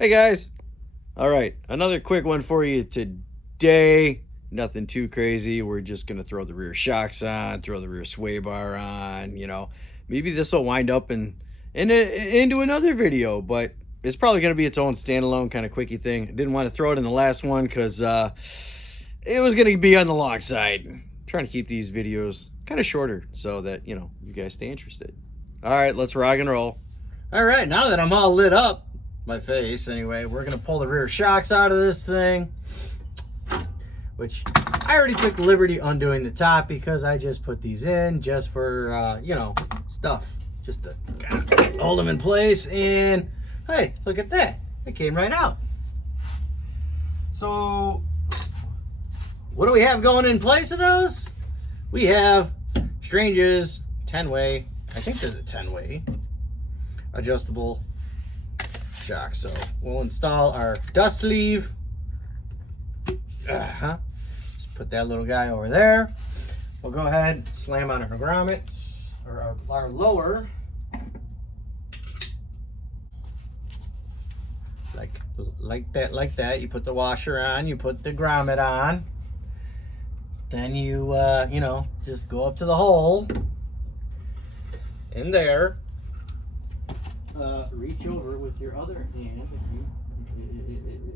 Hey guys. All right, another quick one for you today. Nothing too crazy. We're just gonna throw the rear shocks on, throw the rear sway bar on. Maybe this will wind up into another video, but it's probably gonna be its own standalone kind of quickie thing. I didn't want to throw it in the last one because it was gonna be on the long side. I'm trying to keep these videos kind of shorter so that you guys stay interested. All right, let's rock and roll. All right, now that I'm all lit up, my face anyway, we're gonna pull the rear shocks out of this thing, which I already took the liberty undoing the top because I just put these in just for stuff, just to kind of hold them in place. And hey, look at that, it came right out. So what do we have going in place of those? We have Strange's 10-way, I think there's a 10-way adjustable shock. So we'll install our dust sleeve. Just put that little guy over there. We'll go ahead and slam on our grommets, or our lower, like that. You put the washer on, you put the grommet on, then you just go up to the hole in there. Reach over with your other hand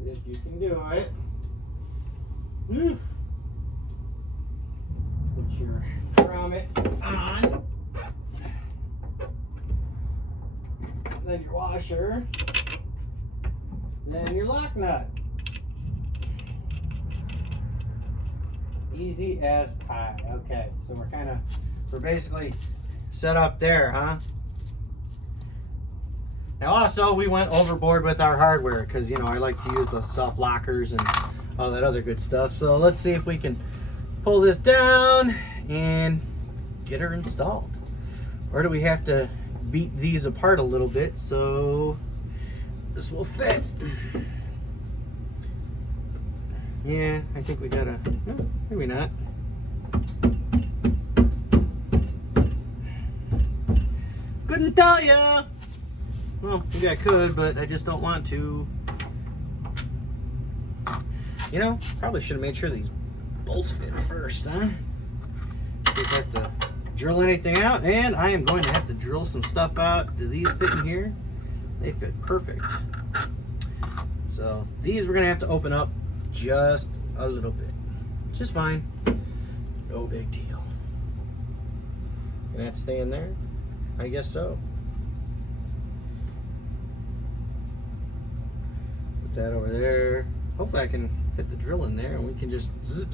if you can do it. Put your grommet on, then your washer, then your lock nut. Easy as pie. Okay, so we're basically set up there, huh? Now also, we went overboard with our hardware because, I like to use the soft lockers and all that other good stuff. So let's see if we can pull this down and get her installed. Or do we have to beat these apart a little bit so this will fit? Yeah, I think we gotta, maybe not. Couldn't tell ya. Well, maybe I could, but I just don't want to. Probably should have made sure these bolts fit first, huh? Just have to drill anything out, and I am going to have to drill some stuff out. Do these fit in here? They fit perfect. So these we're gonna have to open up just a little bit. Just fine. No big deal. Can that stay in there? I guess so. That over there. Hopefully I can fit the drill in there and we can just zip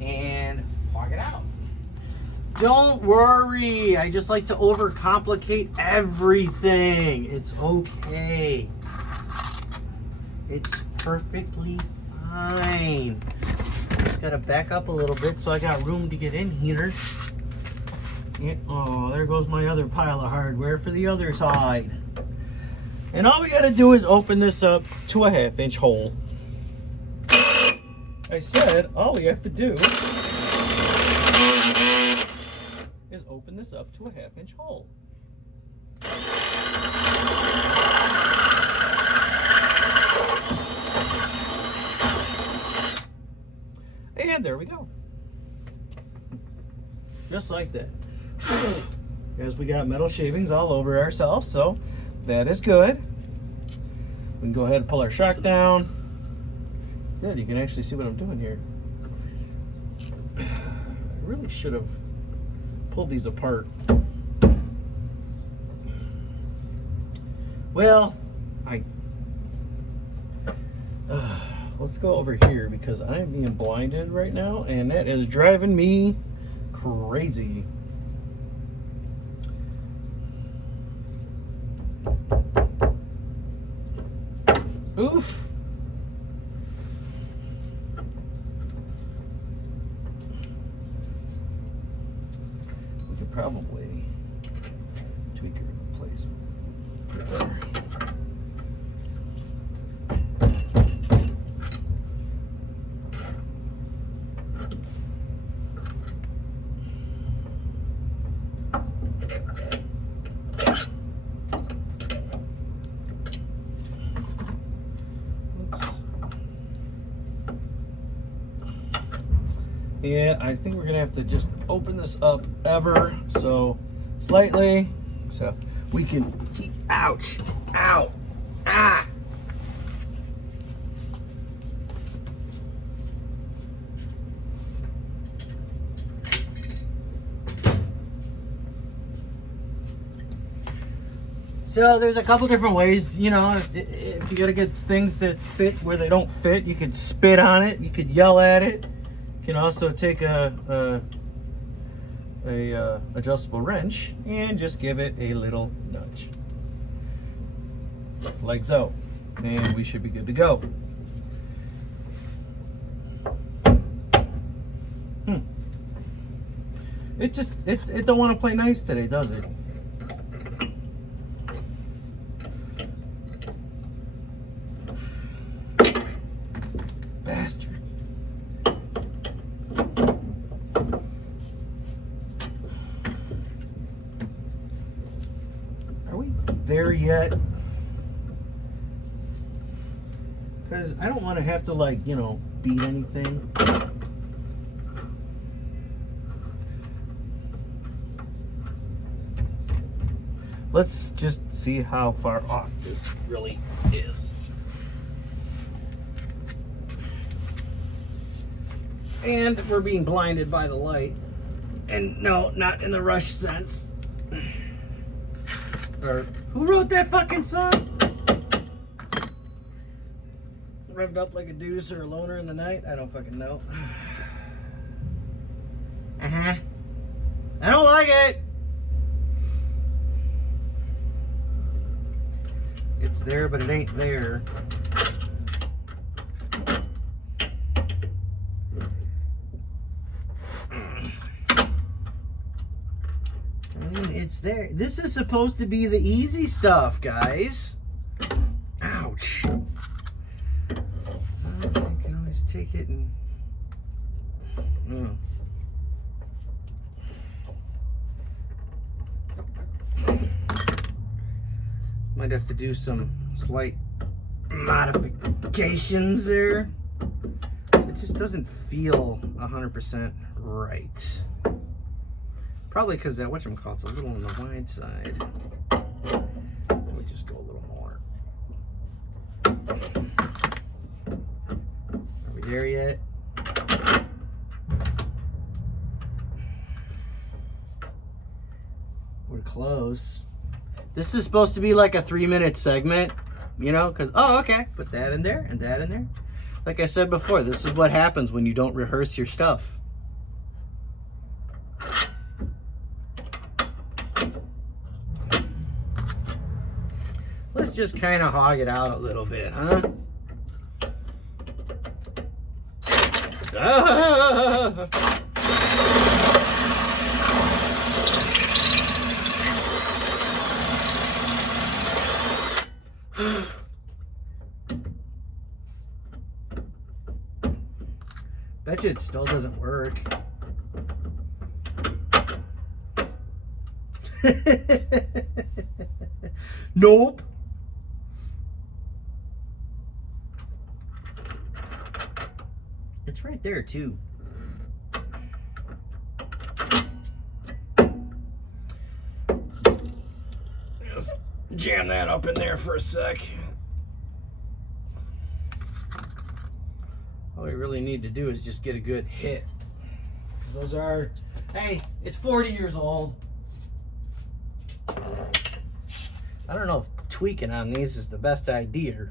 and plug it out. Don't worry, I just like to overcomplicate everything. It's okay. It's perfectly fine. Just gotta back up a little bit so I got room to get in here. Oh, there goes my other pile of hardware for the other side. And all we gotta do is open this up to a 1/2-inch hole. I said all we have to do is open this up to a 1/2-inch hole. And there we go. Just like that. As we got metal shavings all over ourselves, so that is good. We can go ahead and pull our shock down. Good, you can actually see what I'm doing here. I really should have pulled these apart. Well, let's go over here because I am being blinded right now and that is driving me crazy. Oof. We could probably tweak her in place right there. Yeah, I think we're gonna have to just open this up ever so slightly so we can, ouch, ow, ah. So there's a couple different ways, you know, if you gotta get things that fit where they don't fit, you could spit on it, you could yell at it. You can also take a adjustable wrench and just give it a little nudge, like so, and we should be good to go. It don't want to play nice today, does it? Bastard. Are we there yet? Because I don't want to have to, like, you know, beat anything. Let's just see how far off this really is. And we're being blinded by the light. And no, not in the Rush sense. Or who wrote that fucking song? Revved up like a deuce or a loner in the night? I don't fucking know. Uh-huh. I don't like it. It's there, but it ain't there. I mean, it's there. This is supposed to be the easy stuff, guys. Ouch. I can always take it and... Might have to do some slight modifications there. It just doesn't feel 100% right. Probably because that whatchamacallit's a little on the wide side. We'll just go a little more. Are we there yet? We're close. This is supposed to be like a 3-minute segment, you know, because, oh, okay, put that in there and that in there. Like I said before, this is what happens when you don't rehearse your stuff. Let's just kind of hog it out a little bit, huh? Bet you it still doesn't work. Nope. It's right there too. Just jam that up in there for a sec. All we really need to do is just get a good hit. Those are, hey, it's 40 years old. I don't know if tweaking on these is the best idea.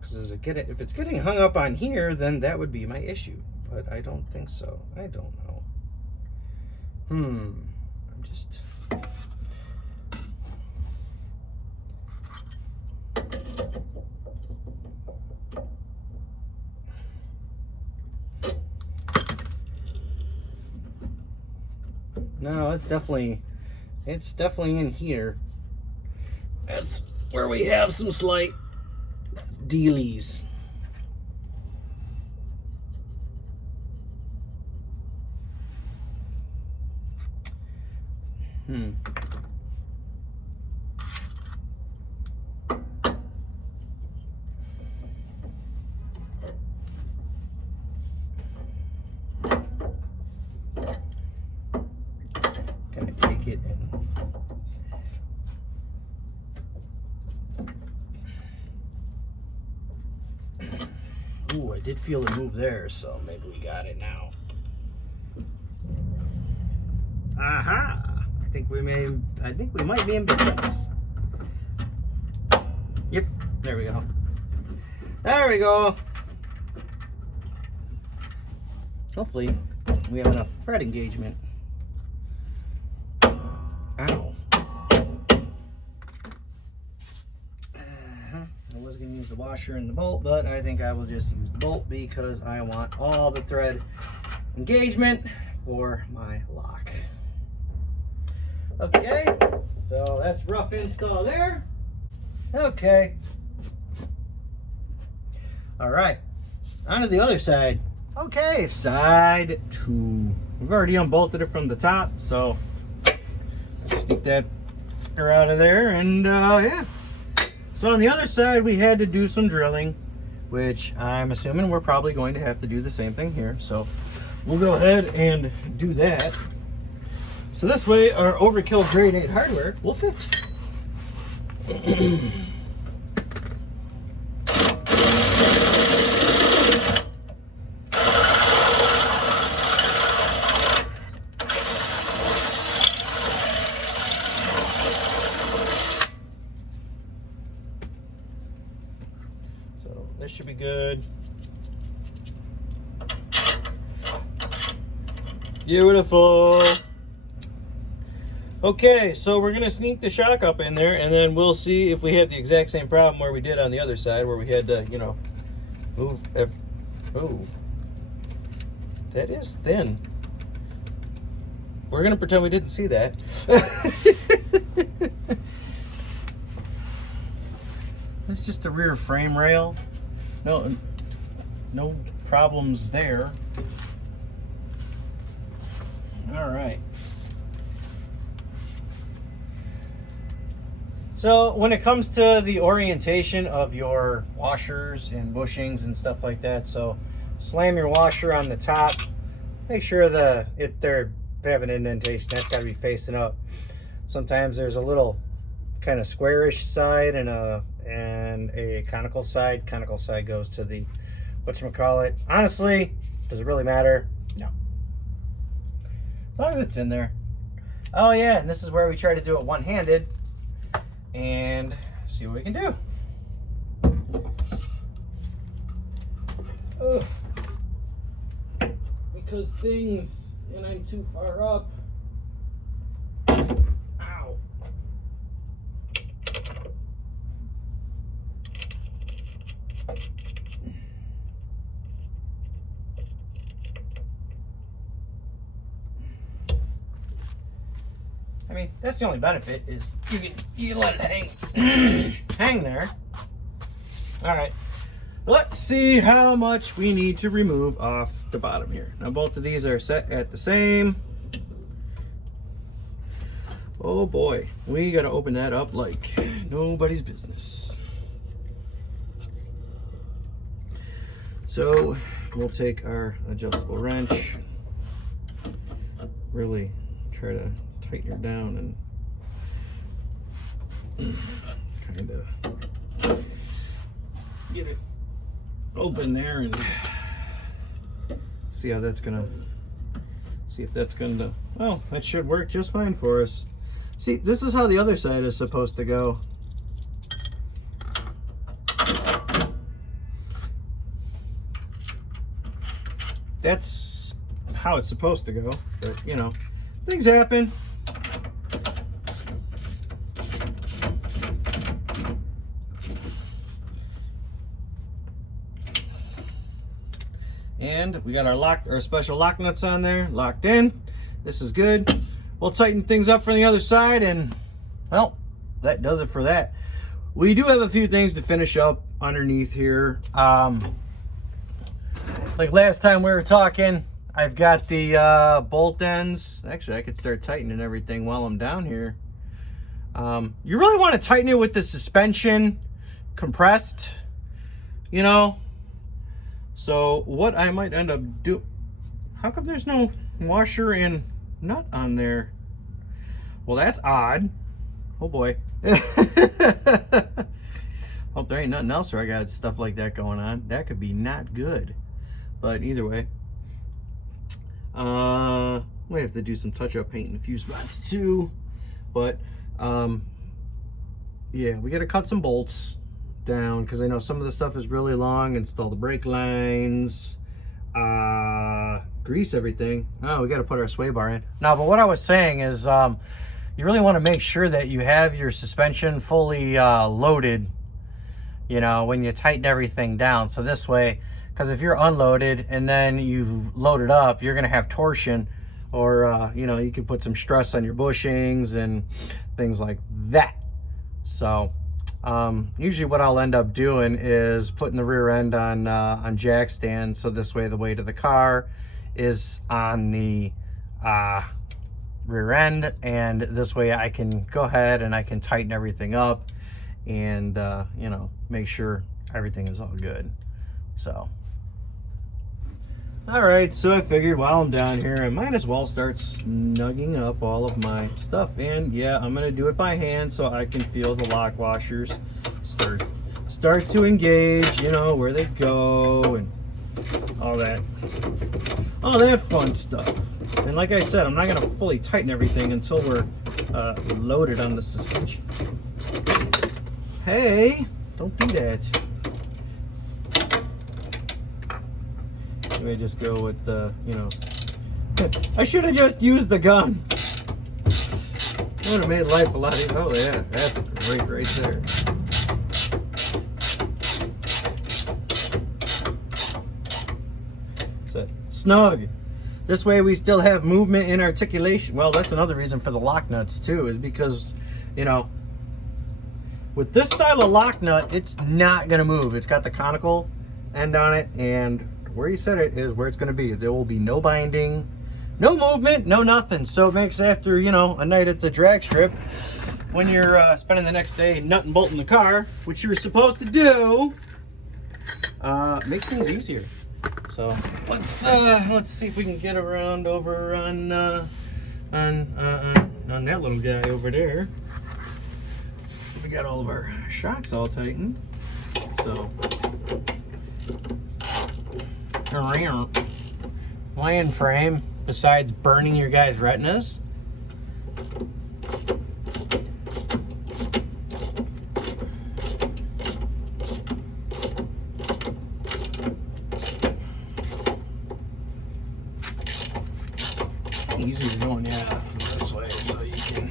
Because if it's getting hung up on here, then that would be my issue. But I don't think so. I don't know. I'm just... No, it's definitely in here. That's where we have some slight dealies. Ooh, I did feel it move there, so maybe we got it now. Aha! I think we might be in business. Yep, there we go. There we go. Hopefully, we have enough thread engagement. Ow. I was going to use the washer and the bolt, but I think I will just use the bolt because I want all the thread engagement for my lock. Okay, so that's rough install there. Okay. All right, on to the other side. Okay, side 2. We've already unbolted it from the top, so let's stick that out of there, and yeah. So on the other side, we had to do some drilling, which I'm assuming we're probably going to have to do the same thing here. So we'll go ahead and do that. So this way, our overkill grade 8 hardware will fit. This should be good. Beautiful. Okay, so we're gonna sneak the shock up in there, and then we'll see if we have the exact same problem where we did on the other side, where we had to, you know, move. Oh, that is thin. We're gonna pretend we didn't see that. It's just a rear frame rail. No problems there. All right. So when it comes to the orientation of your washers and bushings and stuff like that, so slam your washer on the top. Make sure if they're having an indentation, that's got to be facing up. Sometimes there's a little kind of squarish side and a conical side. Conical side goes to the whatchamacallit. Honestly, does it really matter? No. As long as it's in there. Oh yeah, and this is where we try to do it one-handed and see what we can do. Ugh. Because things, and I'm too far up. Ow. I mean, that's the only benefit is you can let it hang hang there. All right, let's see how much we need to remove off the bottom here. Now both of these are set at the same. Oh boy, we got to open that up like nobody's business. So we'll take our adjustable wrench, really try to tighten her down and kind of get it open there and see how that's gonna, see if that's gonna, well, that should work just fine for us. See, this is how the other side is supposed to go. That's how it's supposed to go, but you know, things happen. And we got our special lock nuts on there, locked in. This is good. We'll tighten things up from the other side, and well, that does it for that. We do have a few things to finish up underneath here. Like last time we were talking, I've got the bolt ends. Actually, I could start tightening everything while I'm down here. You really want to tighten it with the suspension compressed, you know. So what I might end up do, how come there's no washer and nut on there? Well, that's odd. Oh boy. Hope there ain't nothing else where I got stuff like that going on. That could be not good. But either way, we have to do some touch-up paint in a few spots too. But yeah, we got to cut some bolts down because I know some of the stuff is really long. Install the brake lines, grease everything. Oh, we got to put our sway bar in. No, but what I was saying is you really want to make sure that you have your suspension fully loaded, you know, when you tighten everything down. So this way, because if you're unloaded and then you load it up, you're going to have torsion, or you know, you can put some stress on your bushings and things like that. So usually what I'll end up doing is putting the rear end on jack stands, so this way the weight of the car is on the rear end, and this way I can go ahead and I can tighten everything up and you know, make sure everything is all good. So all right, so I figured while I'm down here, I might as well start snugging up all of my stuff. And yeah, I'm gonna do it by hand so I can feel the lock washers start to engage, you know, where they go and all that fun stuff. And like I said, I'm not gonna fully tighten everything until we're loaded on the suspension. Hey, don't do that. I just go with the, you know, I should have just used the gun. That would have made life a lot easier. Oh yeah, that's great right there. So snug. This way we still have movement and articulation. Well, that's another reason for the lock nuts too, is because, you know, with this style of lock nut, it's not gonna move. It's got the conical end on it, and where you set it is where it's going to be. There will be no binding, no movement, no nothing. So it makes, after, you know, a night at the drag strip, when you're spending the next day nut and bolting the car, which you're supposed to do, makes things easier. So let's see if we can get around over on that little guy over there. We got all of our shocks all tightened. So land frame, besides burning your guys' retinas. Easier going, yeah, from this way, so you can.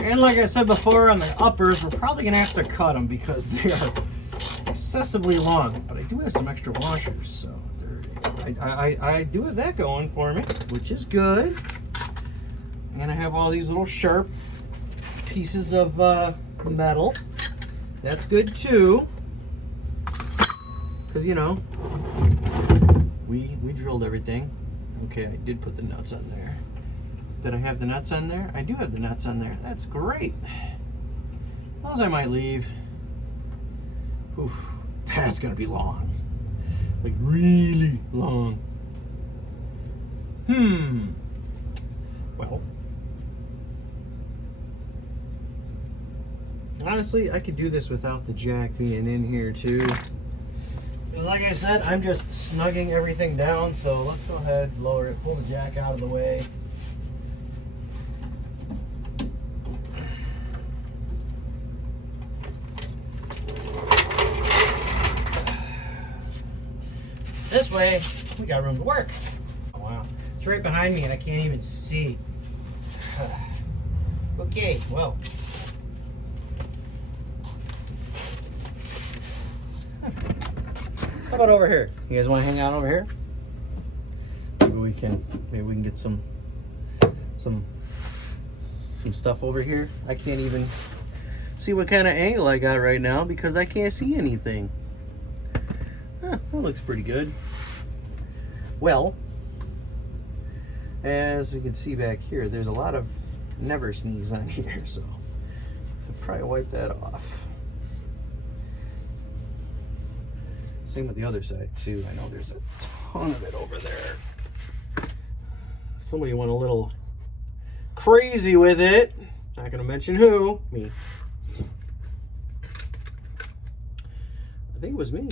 And like I said before, on the uppers, we're probably gonna have to cut them because they are excessively long. But I do have some extra washers, so I do have that going for me, which is good. And I have all these little sharp pieces of metal. That's good too, because, you know, we drilled everything. Okay, I did put the nuts on there. Did I have the nuts on there? I do have the nuts on there. That's great. Those I might leave. Oof, that's gonna be long. Like really long. Well, honestly, I could do this without the jack being in here too. Because like I said, I'm just snugging everything down. So let's go ahead, lower it, pull the jack out of the way. This way, we got room to work. Oh, wow. It's right behind me and I can't even see. Okay, well. How about over here? You guys want to hang out over here? Maybe we can get some stuff over here. I can't even see what kind of angle I got right now because I can't see anything. Huh, that looks pretty good. Well, as we can see back here, there's a lot of never sneeze on here, so I'll probably wipe that off. Same with the other side too. I know there's a ton of it over there. Somebody went a little crazy with it. Not gonna mention who. Me. I think it was me.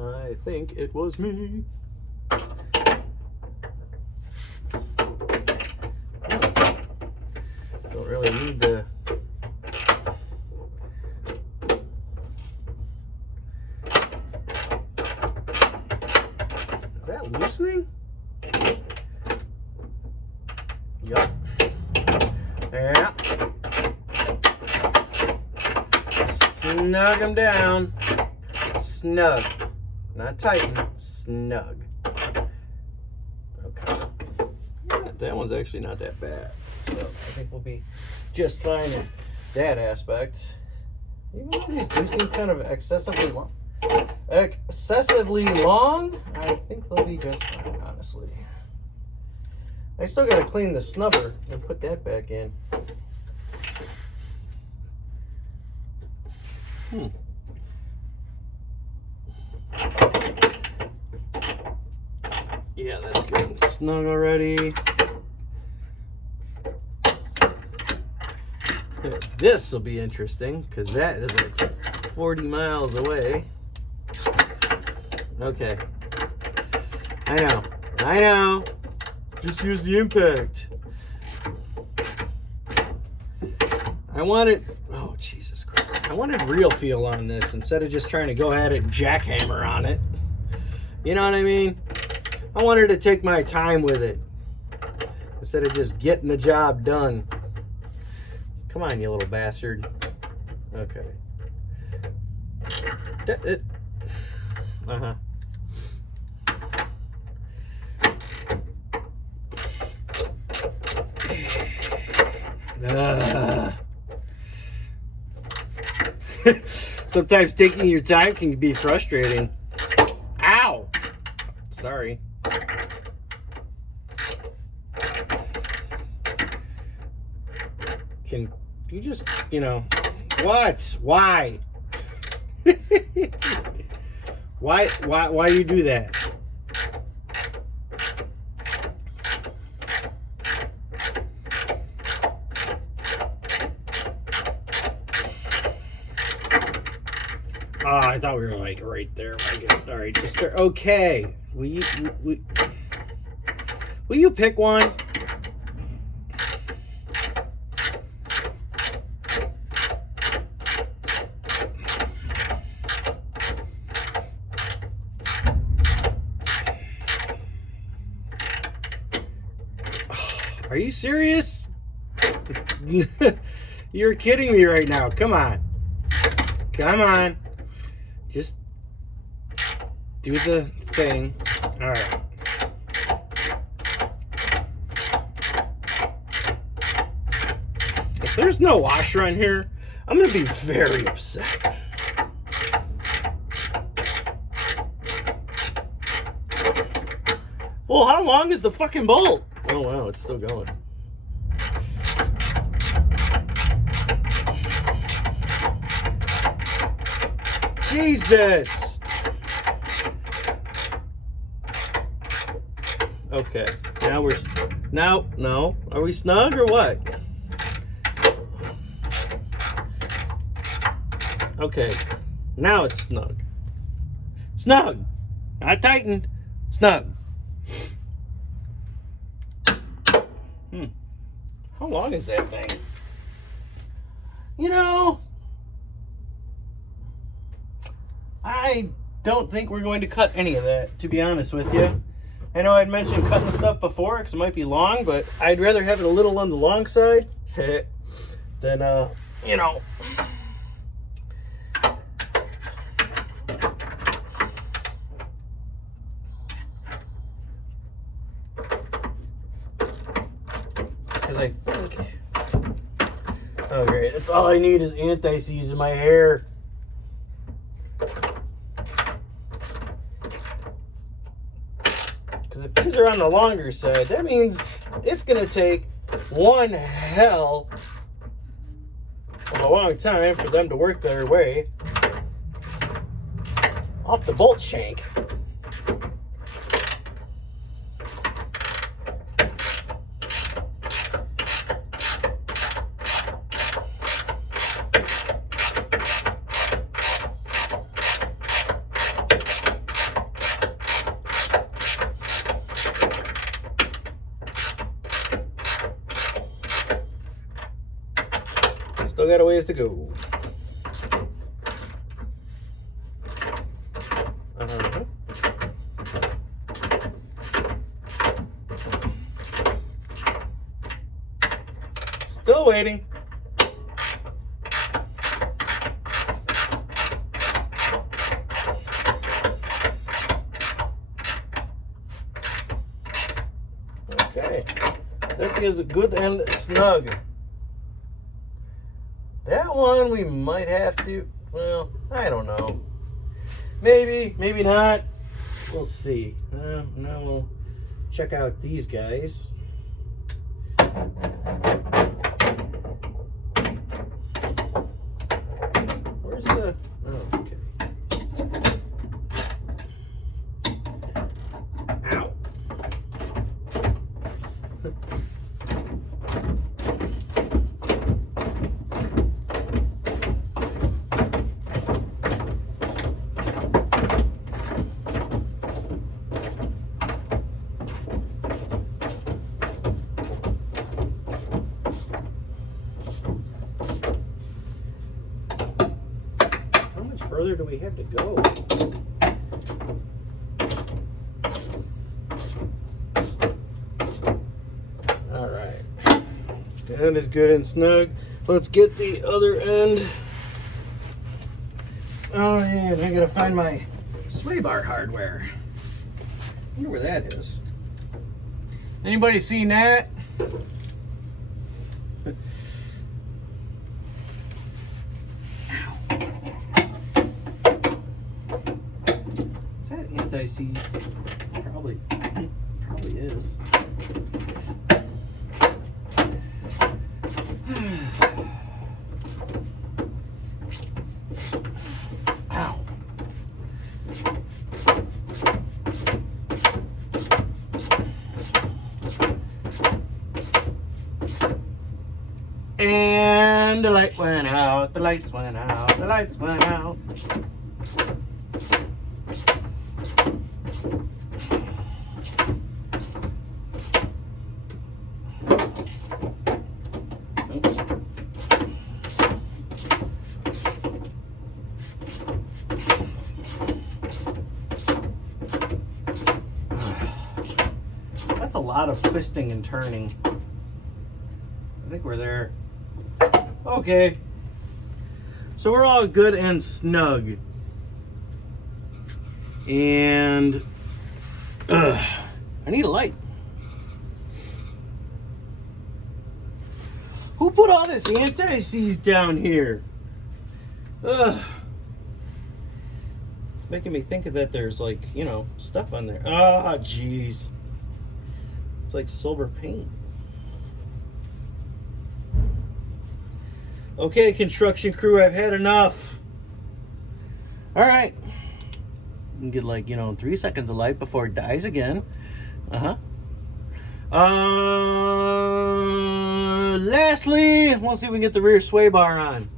I think it was me. Don't really need the... Is that loosening? Yup. Yeah. Snug them down. Snug. Not tighten. Snug. Okay. Yeah, that one's actually not that bad. So I think we'll be just fine in that aspect. Even if these do seem kind of excessively long. I think they'll be just fine, honestly. I still gotta clean the snubber and put that back in. Yeah, that's good. Snug already. This will be interesting because that is like 40 miles away. Okay. I know. Just use the impact. I wanted, oh Jesus Christ. I wanted real feel on this instead of just trying to go at it and jackhammer on it. You know what I mean? I wanted to take my time with it instead of just getting the job done. Come on, you little bastard. Okay. Uh-huh. Sometimes taking your time can be frustrating. Ow! Sorry. Can you just, you know, what? Why? Why you do that? Oh, I thought we were like right there. All right, just start. Okay. Will you pick one? Are you serious? You're kidding me right now. Come on. Come on. Just do the thing. All right. If there's no washer on here, I'm going to be very upset. Well, how long is the fucking bolt? Oh, wow, it's still going. Jesus! Okay, now we're... No. Are we snug or what? Okay, now it's snug. Snug! Not tightened. Snug. How long is that thing? You know, I don't think we're going to cut any of that, to be honest with you. I know I'd mentioned cutting stuff before because it might be long, but I'd rather have it a little on the long side than, you know. Because I think, oh great, that's all I need is anti-seize in my hair. Because if these are on the longer side, that means it's going to take one hell of a long time for them to work their way off the bolt shank. still got a ways to go. Still waiting. Okay, that is good and snug. That one we might have to, well, I don't know. Maybe, maybe not. We'll see. Now we'll check out these guys. Where's the, oh, okay. Ow. Further do we have to go? All right, that is good and snug. Let's get the other end. Oh man, I gotta find my sway bar hardware. I wonder where that is. Anybody seen that? Anti-seize? Probably is. Ow. And the light went out, the lights went out, the lights went out. That's a lot of twisting and turning. I think we're there. Okay. So we're all good and snug. And I need a light. Who put all this anti-seize down here? Ugh. It's making me think of that there's like, you know, stuff on there. Ah, jeez. It's like silver paint. Okay, construction crew, I've had enough. All right. You can get like, you know, 3 seconds of light before it dies again. Lastly, we'll see if we can get the rear sway bar on.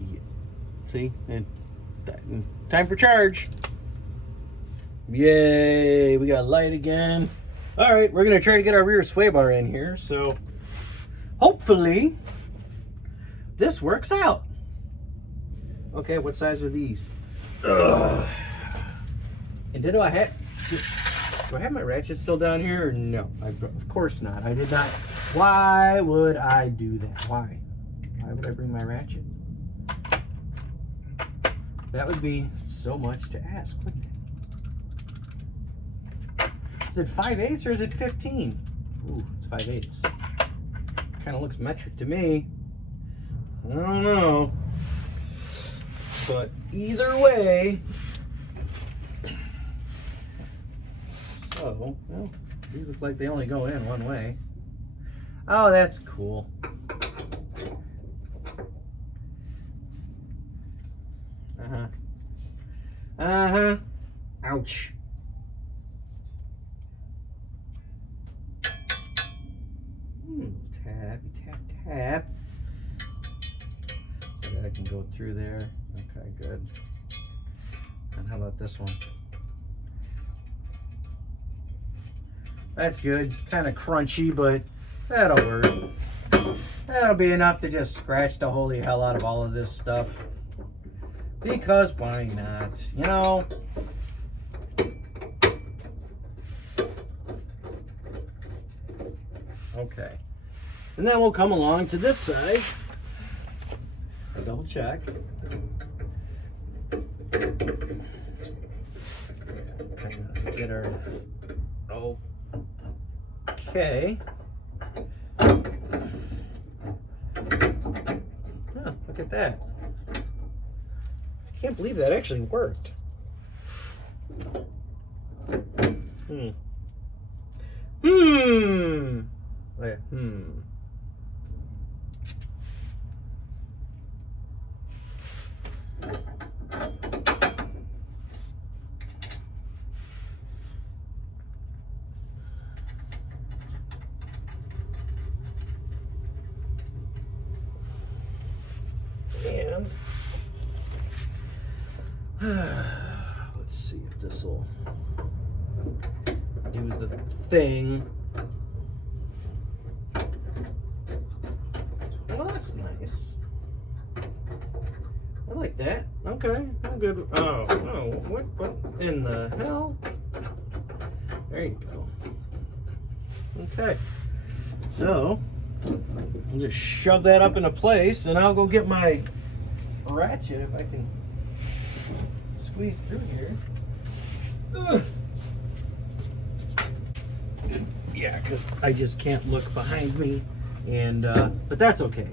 Yeah. See? Time for charge. Yay, we got light again. All right, we're gonna try to get our rear sway bar in here. So hopefully this works out. Okay, what size are these? Ugh. And do I have my ratchet still down here or no? Of course not. I did not. Why would I do that? Why would I bring my ratchet? That would be so much to ask, wouldn't it? Is it 5/8 or is it 15? Ooh, it's 5/8. Kind of looks metric to me. I don't know. But either way, so, well, these look like they only go in one way. Oh, that's cool. Ouch. Tap. So that I can go through there. Okay, good. And how about this one? That's good. Kind of crunchy, but that'll work. That'll be enough to just scratch the holy hell out of all of this stuff. Because why not? You know? Okay. And then we'll come along to this side. Double check. Kind of get our... Okay. Oh, look at that. I can't believe that actually worked. Wait, And let's see if this will do the thing. Oh, that's nice. I like that. Okay, I'm good. Oh, what in the hell? There you go. Okay, so I'll just shove that up into place, and I'll go get my ratchet if I can squeeze through here. Ugh. Yeah, because I just can't look behind me, and but that's okay.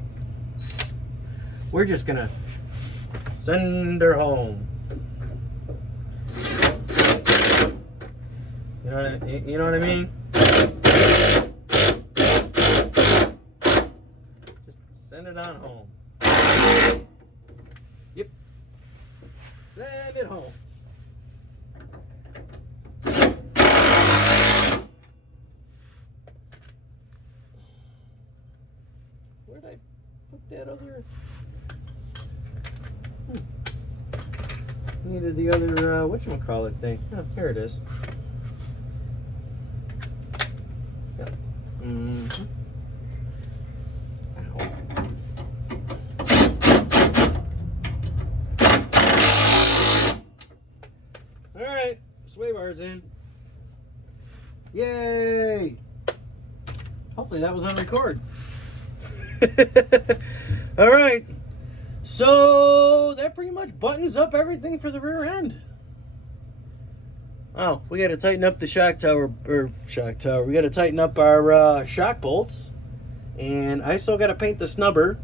We're just gonna send her home. You know what I mean? Just send it on home. Yep. Send it home. Where'd I put that other? Needed the other whatchamacallit thing. Oh, here it is. Yep. Alright, sway bar's in. Yay! Hopefully that was on record. Alright. So that pretty much buttons up everything for the rear end. Oh, we got to tighten up the shock tower. We got to tighten up our shock bolts, and I still got to paint the snubber.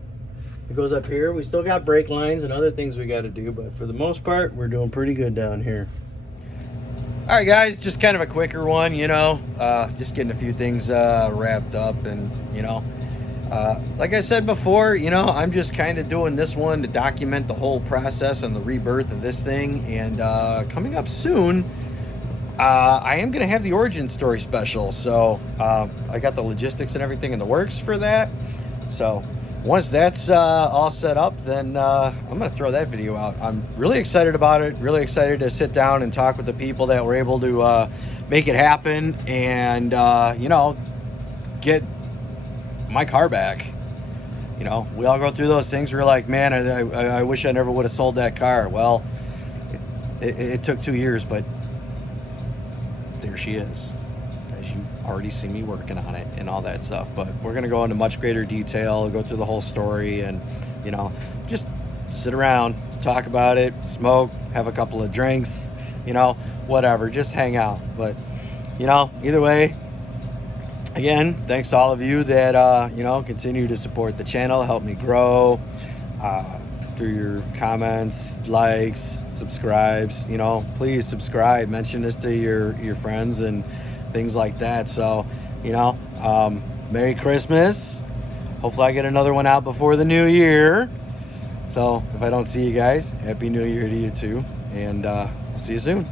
It goes up here. We still got brake lines and other things we got to do, but for the most part, we're doing pretty good down here. All right, guys, just kind of a quicker one, you know, just getting a few things wrapped up, and you know. Like I said before, you know, I'm just kind of doing this one to document the whole process and the rebirth of this thing. And coming up soon, I am going to have the origin story special. So I got the logistics and everything in the works for that. So once that's all set up, then I'm going to throw that video out. I'm really excited about it. Really excited to sit down and talk with the people that were able to make it happen and, you know, get my car back. You know, we all go through those things. We're like, man, I wish I never would have sold that car. Well, it took 2 years, but there she is, as you already see me working on it and all that stuff. But we're going to go into much greater detail, go through the whole story, and, you know, just sit around, talk about it, smoke, have a couple of drinks, you know, whatever, just hang out. But, you know, either way, again, thanks to all of you that, you know, continue to support the channel, help me grow through your comments, likes, subscribes. You know, please subscribe, mention this to your friends and things like that. So, you know, Merry Christmas. Hopefully I get another one out before the new year. So if I don't see you guys, Happy New Year to you too. And I'll see you soon.